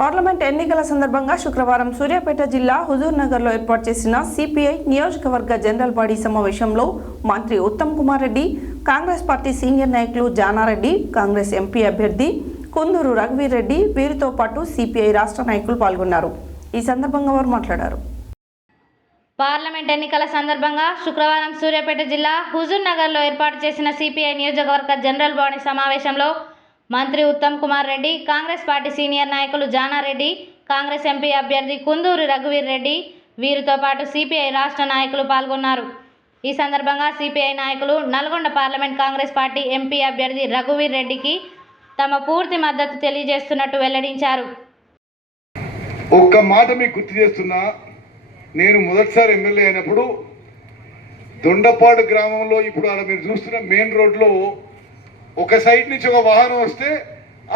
Parliament ఎన్నికల సందర్భంగా శుక్రవారం సూర్యాపేట జిల్లా హుజూర్ నగర్లో ఏర్పాటు చేసిన సిపిఐ నియోజకవర్గ జనరల్ బాడీ సమావేశంలో మంత్రి ఉత్తమ్ కుమార్ రెడ్డి, కాంగ్రెస్ పార్టీ సీనియర్ నాయకులు జానారెడ్డి, కాంగ్రెస్ ఎంపీ అభ్యర్థి కుందూరు రఘువీర్ రెడ్డి, వీరితో పాటు సిపిఐ రాష్ట్ర నాయకులు పాల్గొన్నారు. ఈ సందర్భంగా వారు మాట్లాడారు. పార్లమెంట్ ఎన్నికల సందర్భంగా శుక్రవారం సూర్యాపేట జిల్లా హుజూర్ నగర్లో ఏర్పాటు చేసిన సిపిఐ నియోజకవర్గ జనరల్ బాడీ సమావేశంలో మంత్రి ఉత్తమ్ కుమార్ రెడ్డి, కాంగ్రెస్ పార్టీ సీనియర్ నాయకులు జానారెడ్డి, కాంగ్రెస్ ఎంపీ అభ్యర్థి కుందూరు రఘువీర్ రెడ్డి, వీరితో పాటు సిపిఐ రాష్ట్ర నాయకులు పాల్గొన్నారు. ఈ సందర్భంగా సిపిఐ నాయకులు Nalgonda parliament Congress party MP అభ్యర్థి రఘువీర్ రెడ్డికి తమ పూర్తి మద్దతు తెలియజేస్తున్నట్టు వెల్లడించారు. ఒక్క మాట మీకు గుర్తు చేస్తున్నా, నేను మొదటిసారి ఎమ్మెల్యే అయినప్పుడు దొండపాడు గ్రామంలో ఇప్పుడు అలా మీరు చూస్తున్న మెయిన్ రోడ్లో ఒక సైడ్ నుంచి ఒక వాహనం వస్తే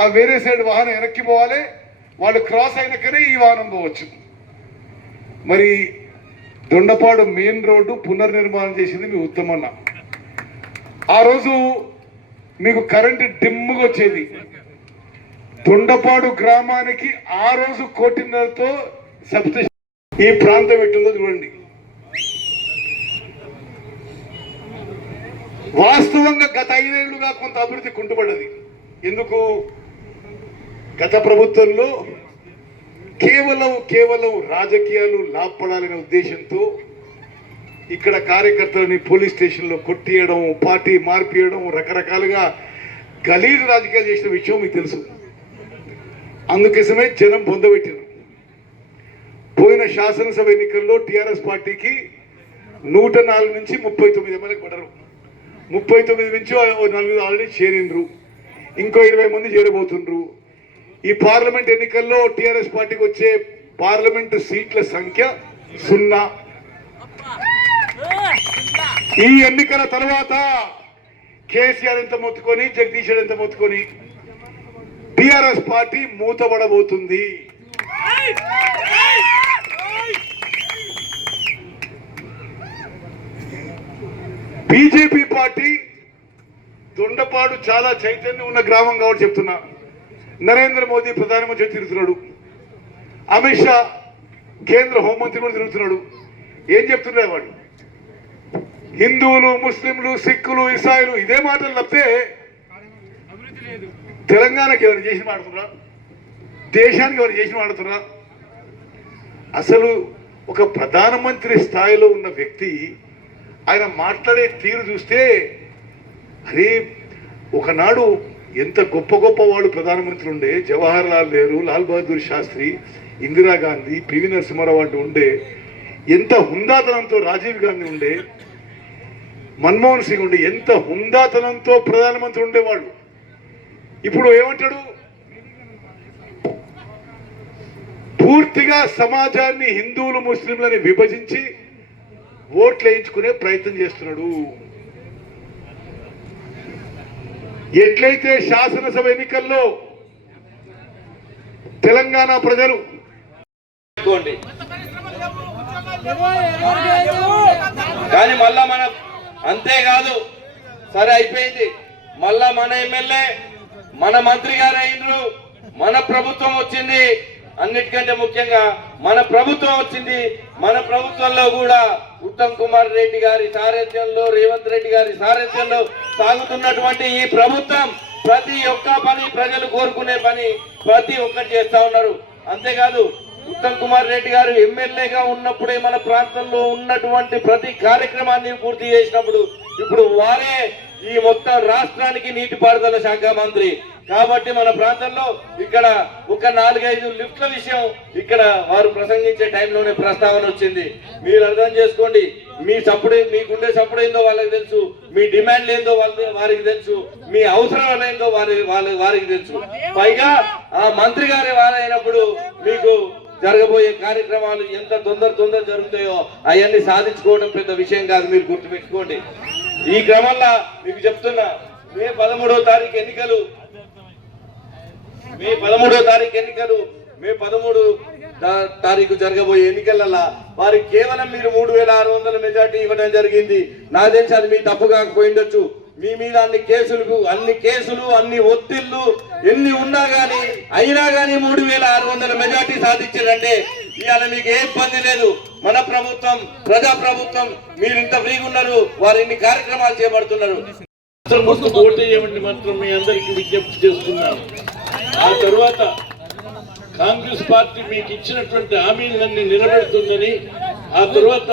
ఆ వేరే సైడ్ వాహనం వెనక్కి పోవాలి, వాళ్ళు క్రాస్ అయినాకనే ఈ వాహనం పోవచ్చు. మరి దొండపాడు మెయిన్ రోడ్డు పునర్నిర్మాణం చేసింది మీ ఉత్తమన్న. ఆ రోజు మీకు కరెంటు డిమ్ముగా వచ్చేది. దొండపాడు గ్రామానికి ఆ రోజు 1.5 సబ్స్టేషన్. ఈ ప్రాంతం ఎట్లుందో చూడండి. వాస్తవంగా గత 5 ఏళ్లుగా కొంత అభివృద్ధి కుంటుపడ్డది. ఎందుకు? గత ప్రభుత్వంలో కేవలం రాజకీయాలు లాభపడాలనే ఉద్దేశంతో ఇక్కడ కార్యకర్తలని పోలీస్ స్టేషన్లో కొట్టియడం, పార్టీ మార్పియడం, రకరకాలుగా గలీజు రాజకీయాలు చేసిన విషయం మీకు తెలుసు. అందుకోసమే జనం పొందబెట్టిన పోయిన శాసనసభ ఎన్నికల్లో టీఆర్ఎస్ పార్టీకి 104 నుంచి 39 ఎమ్మెల్యేలు పడ్డారు. 39 నుంచి 4 ఆల్రెడీ చేరిండ్రు, ఇంకో 20 మంది చేరబోతుండ్రు. ఈ పార్లమెంట్ ఎన్నికల్లో టీఆర్ఎస్ పార్టీకి వచ్చే పార్లమెంటు సీట్ల సంఖ్య 0. ఈ ఎన్నికల తర్వాత కేసీఆర్ ఎంత మొత్తుకొని, జగదీష్ ఎంత మొత్తుకొని టీఆర్ఎస్ పార్టీ మూతబడబోతుంది. బీజేపీ పార్టీ దొండపాడు చాలా చైతన్యం ఉన్న గ్రామం కాబట్టి చెప్తున్నా. నరేంద్ర మోదీ ప్రధానమంత్రి తిరుగుతున్నాడు, అమిత్ షా కేంద్ర హోంమంత్రి కూడా తిరుగుతున్నాడు. ఏం చెప్తున్నాడు వాడు? హిందువులు, ముస్లింలు, సిక్కులు, ఇసాయిలు ఇదే మాటలు తప్పితే తెలంగాణకి ఎవరు చేసి మాడుతున్నా, దేశానికి ఎవరు చేసి మాడుతున్నా? అసలు ఒక ప్రధానమంత్రి స్థాయిలో ఉన్న వ్యక్తి ఆయన మాట్లాడే తీరు చూస్తే, అరే ఒకనాడు ఎంత గొప్ప గొప్ప వాళ్ళు ప్రధానమంత్రి ఉండే. జవహర్ లాల్ నెహ్రూ, లాల్ బహదూర్ శాస్త్రి, ఇందిరాగాంధీ, పివి నరసింహారావు అంటూ ఉండే. ఎంత హుందాతనంతో రాజీవ్ గాంధీ ఉండే, మన్మోహన్ సింగ్ ఉండే. ఎంత హుందాతనంతో ప్రధానమంత్రి ఉండేవాళ్ళు. ఇప్పుడు ఏమంటాడు? పూర్తిగా సమాజాన్ని హిందువులు, ముస్లింలని విభజించి ఓట్లు వేయించుకునే ప్రయత్నం చేస్తున్నాడు. ఎట్లయితే శాసనసభ ఎన్నికల్లో తెలంగాణ ప్రజలు కానీ మళ్ళా మన అంతేకాదు, సరే అయిపోయింది, మళ్ళా మన ఎమ్మెల్యే మన మంత్రి గారు అయినరు, మన ప్రభుత్వం వచ్చింది. అన్నిటికంటే ముఖ్యంగా మన ప్రభుత్వం వచ్చింది. మన ప్రభుత్వంలో కూడా ఉత్తమ్ కుమార్ రెడ్డి గారి సారథ్యంలో, రేవంత్ రెడ్డి గారి సారథ్యంలో సాగుతున్నటువంటి ఈ ప్రభుత్వం ప్రతి ఒక్క పని, ప్రజలు కోరుకునే పని ప్రతి ఒక్కటి చేస్తా ఉన్నారు. అంతేకాదు ఉత్తమ్ కుమార్ రెడ్డి గారు ఎమ్మెల్యేగా ఉన్నప్పుడే మన ప్రాంతంలో ఉన్నటువంటి ప్రతి కార్యక్రమాన్ని పూర్తి చేసినప్పుడు ఇప్పుడు వారే ఈ మొత్తం రాష్ట్రానికి నీటిపారుదల శాఖ మంత్రి. కాబట్టి మన ప్రాంతంలో ఇక్కడ ఒక 4-5 లిఫ్ట్ల విషయం ఇక్కడ వారు ప్రసంగించే టైంలోనే ప్రస్తావన వచ్చింది. మీరు అర్థం చేసుకోండి. మీ సప్పుడు, మీకుండే సప్పుడు ఏందో వాళ్ళకి తెలుసు, మీ డిమాండ్ ఏందో వారికి తెలుసు, మీ అవసరాలు ఏందో వారికి తెలుసు. పైగా ఆ మంత్రి గారి వారైనప్పుడు మీకు జరగబోయే కార్యక్రమాలు ఎంత తొందర జరుగుతాయో అవన్నీ సాధించుకోవడం పెద్ద విషయం కాదు, మీరు గుర్తుపెట్టుకోండి. ఈ క్రమంలో మీకు చెప్తున్నా, మే 13వ తారీఖు ఎన్నికలు, మే 13 తారీఖు జరగబోయే ఎన్నికలలో వారికి కేవలం మీరు 3600 మెజార్టీ ఇవ్వడం జరిగింది. నా తెలిసి అది మీ తప్పు కాకపోయిండొచ్చు. మీ మీద అన్ని కేసులు అన్ని ఒత్తిళ్లు ఎన్ని ఉన్నా గానీ అయినా గానీ 3600 మెజార్టీ సాధించారంటే ఇవాళ మీకు ఏ ఇబ్బంది లేదు. మన ప్రభుత్వం ప్రజా ప్రభుత్వం, మీరు ఇంత ఫ్రీగా ఉన్నారు, వారు ఇన్ని కార్యక్రమాలు చేపడుతున్నారు. ఓటు చేయమని మాత్రం మీ అందరికీ విజ్ఞప్తి చేస్తున్నాను. ఆ తర్వాత కాంగ్రెస్ పార్టీ మీకు ఇచ్చినటువంటి హామీలన్నీ నిలబెడుతుందని, ఆ తర్వాత